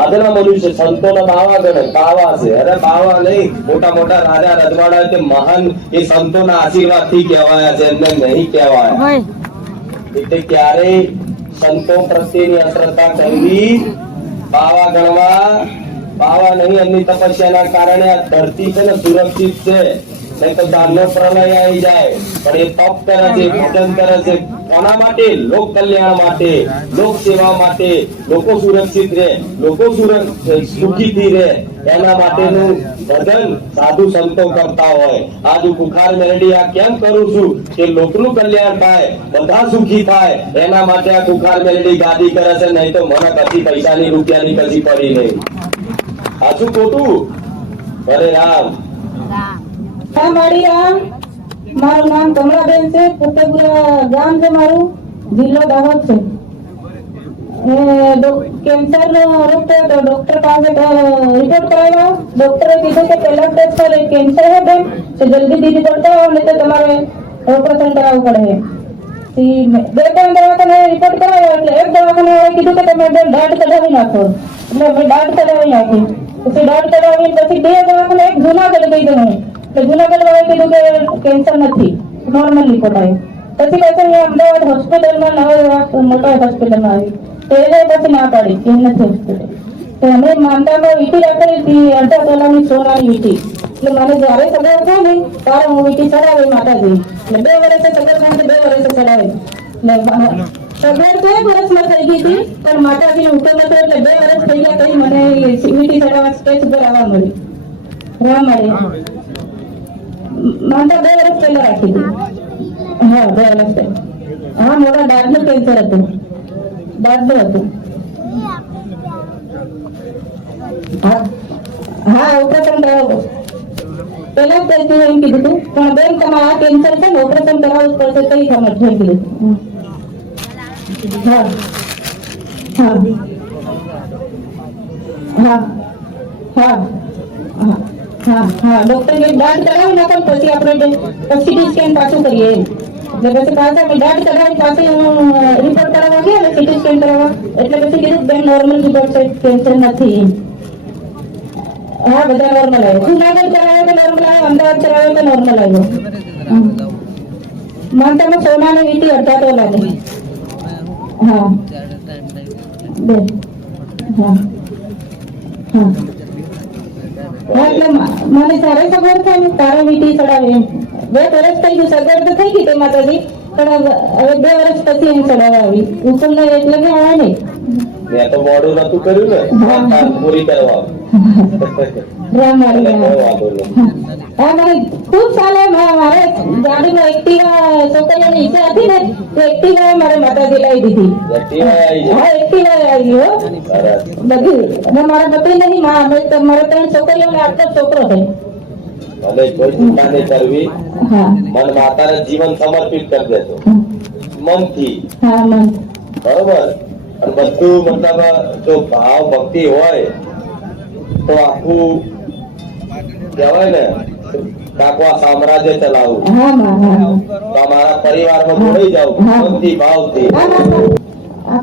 આજના મનુષ્ય સંતોના બાવા ગણે બાવા છે. અરે બાવા નહીં, મોટા મોટા રાજા રજવાડા કે મહાન એ સંતોના આશીર્વાદથી કહેવાયા છે, એમને નહીં કહેવાયા. એટલે ક્યારેય સંતો પ્રત્યેની અશ્રદ્ધા કરવી, બાવા ગણવા, બાવા નહીં. એમની તપસ્યાના કારણે આ ધરતી છે ને સુરક્ષિત છે. નહીં તો દાનનો પ્રલય આવી જાય. પણ એ તપ કરે છે, ભજન કરે છે. કોના માટે? લોક કલ્યાણ માટે, લોક સેવા માટે, લોકો સુરક્ષિત રહે, લોકો સુખીથી રહે, એના માટેનું ભજન સાધુ સંતો કરતા હોય. આજ હું કુખાર મેલડી આ કેમ કરું છું કે લોકનું કલ્યાણ થાય, બધા સુખી થાય, એના માટે આ કુખાર મેલડી ગાદી કરે છે. નહીં તો મને કશી પૈસાની રૂપિયાની કશી પડી નહીં. આ શું ખોટું? હરે રામ. હા મારી રામ. મારું નામ કમળાબેન છે. ફતેપુરા ગામ છે મારું, જિલ્લો દાહોદ છે. કેન્સર નો રોગ થયો તો ડોક્ટર પાસે રિપોર્ટ કરાવ્યો. ડોક્ટરે કીધું કે પહેલા સ્ટેજ પર કેન્સર है બેન, તો જલ્દી દીદી પડતા हो, नहीं तो તમારે ઓપરેશન કરાવવું પડે. બે ત્રણ દવાખાને રિપોર્ટ કરાવ્યો એટલે એક દવાખાને કીધું કે તમે બેન દાઢ કઢાવી નાખો. એટલે અમે દાઢ કઢાવી નાખી. પછી દાઢ કઢાવી પછી બે દવાખાને એક જુનાગઢ ગઈ હું. તો જુનાગઢ વાળાએ કીધું કે કેન્સર નથી, નોર્મલ રિપોર્ટ આવ્યો. પછી પાછળ અમદાવાદ હોસ્પિટલમાં નવા મોટા હોસ્પિટલમાં આવી. તો એને પછી ના પાડી કે નથી હોસ્પિટલ. તો અમે માનતામાં વીટી રાખેલી હતી, અડધા તોલાની સોનાની વીટી. એટલે મને જયારે સગર થાય ને ત્યારે હું વીટી ચડાવી માતાજી. એટલે 2 વર્ષે સગર થાય 2 વર્ષે ચડાવી. એટલે સગર તો 1 વર્ષમાં થઈ ગઈ હતી, પણ માતાજીનો હુકમ હતો એટલે 2 વર્ષ થઈ ગયા પછી મને વીટી ચડાવવા સ્ટેજ ઉપર આવવા મળી. રામ મળે માનતા 2 વર્ષ પહેલા રાખી હતી. હા 2 વર્ષ પહેલા. હા મોટા દાંતનું કેન્સર હતું, દાંતનું હતું. હા ઓપરેશન કરાવો પેલા જ એમ કીધું હતું, પણ બેન તમારે આ કેન્સર છે ને ઓપરેશન કરાવવું પડશે કઈ સમજ થઈ ગઈ. હા હા હા હા હા હા હા ડોક્ટર ને દાંત કરાવી નાખો પછી આપણે સીટી સ્કેન પાછું કરીએ. એટલે પછી પાછા મેં દાંત કઢાવી પાછી હું રિપોર્ટ કરાવવા ગયા ને સીટી સ્કેન કરાવવા. એટલે પછી કીધું બેન નોર્મલ રિપોર્ટ છે, કેન્સર નથી. હા બધા નોર્મલ આવ્યો. જુનાગઢ કરાવ્યો તો નોર્મલ આવ્યો, અમદાવાદ કરાવ્યો તો નોર્મલ આવ્યો. માનતામાં સોનાની વીટી અડધા તોલાની. હા બે હા હા એટલે મને સારે સગવડ થાય ને તારે વીટી ચડાવે. 2 વર્ષ થઈ ગયું, સગવડ તો થઈ ગઈ તે માતાજી, પણ હવે 2 વર્ષ પછી એમ ચડાવવા આવી. હુકમ નહીં એટલે કે આવે નહીં. મેં તો મોડું નતું કર્યું ને પૂરી કરવા. રામ હા મને ખૂબ ચાલે. મારે ગાડીમાં એક્ટિવા છોકરીઓની ઈચ્છા હતી ને તો એક્ટિવા મારે માતાજી લાવી દીધી. હા એક્ટિવા આવી હો બધી. અને મારા પતિ નહીં મારે 3 છોકરીઓને આટલો છોકરો છે. ભલે કોઈ ચિંતા નહીં કરવી. મન માતાને જીવન સમર્પિત કરી દેજો મનથી. હા મન બરોબર. અને બધું મતલબ જો ભાવ ભક્તિ હોય તો આખું કહેવાય ને કાકવા સામ્રાજ્ય ચલાવવું. તમારા પરિવારમાં જોડાઈ જાવ ભક્તિ ભાવથી.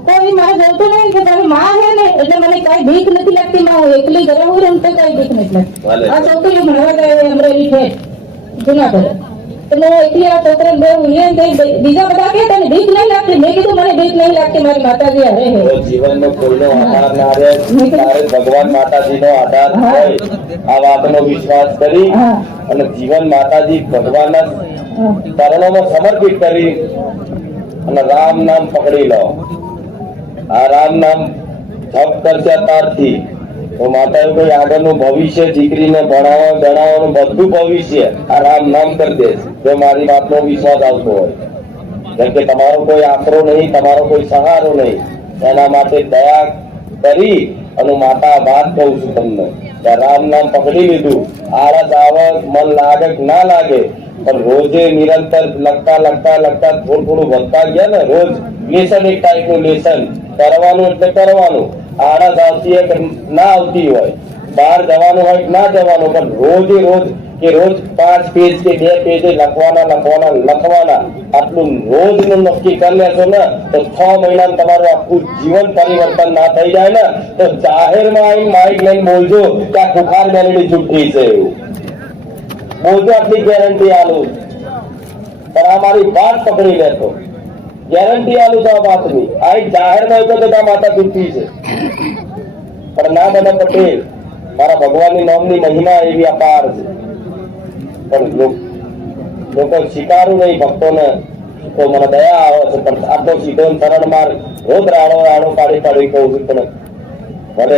કોઈ મારે જોતું નહીં કે તારી માં છે ને એટલે મને કઈ ભીખ નથી લાગતી. હું એકલી ઘરે હું રમતો કઈ ભીખ નથી લાગતી. આ છોકરી ભણવા જાય અમરેલી છે જુનાગઢ. એટલે એકલી આ છોકરા બીજા બધા કે તને ભીખ નહીં લાગતી. મેં કીધું મને ભીખ નહીં લાગતી, મારી માતાજી હરે છે. જીવનનો કોઈનો આધાર ના રહે ત્યારે ભગવાન માતાજીનો આધાર હોય. આ વાતનો વિશ્વાસ કરી અને જીવન માતાજી ભગવાનના ચરણોમાં સમર્પિત કરી અને રામ નામ પકડી લો. આ રામ નામ જપ કરશે ત્યારથી તો માતા કોઈ આગળનું ભવિષ્ય દીકરીને ભણાવવા ગણાવવાનું બધું ભવિષ્ય આ રામ નામ કરી દે. જો મારી વાતનો વિશ્વાસ આવતો હોય, જેમ કે તમારો કોઈ આશરો નહીં, તમારો કોઈ સહારો નહીં, એના માટે દયા કરી અને માતા વાત કહું છું તમને રામ નામ પકડી લીધું. આળસ આવે, મન લાગે કે ના લાગે, પણ રોજે નિરંતર લખતા લખતા લખતા થોડું વધતા ગયા ને રોજ લેસન, એક ટાઈપનું લેસન કરવાનું એટલે કરવાનું. આળસ આવતી હોય કે ના આવતી હોય, બહાર જવાનું હોય કે ના જવાનું, પણ રોજે રોજ કે રોજ 5 પેજ કે 2 પેજ લખવાના આટલું રોજનું નક્કી કરી લેશો ને તો 6 મહિનામાં તમારું આખું જીવન પરિવર્તન ના થઈ જાય ને તો જાહેરમાં આવીને માઇક લઈને બોલજો કે આ ખુખાર મેલેડી છૂટી છે એવું બોલજો, આટલી ગેરંટી આલું. પણ આ મારી વાત પકડી લેતો, ગેરંટી આલું છું આ વાતની. આ જાહેરમાં એવું કહે કે માતા છૂટી છે, પણ ના બને પટેલ મારા ભગવાનની નામની મહિમા એવી અપાર છે. પણ લોકો સ્વીકારું નહીં ભક્તોને, તો મને દયા આવે છે. પણ આટલો સીધો સરળ માર્ગ રોજ રાડો પાડી કહું છું, પણ ભલે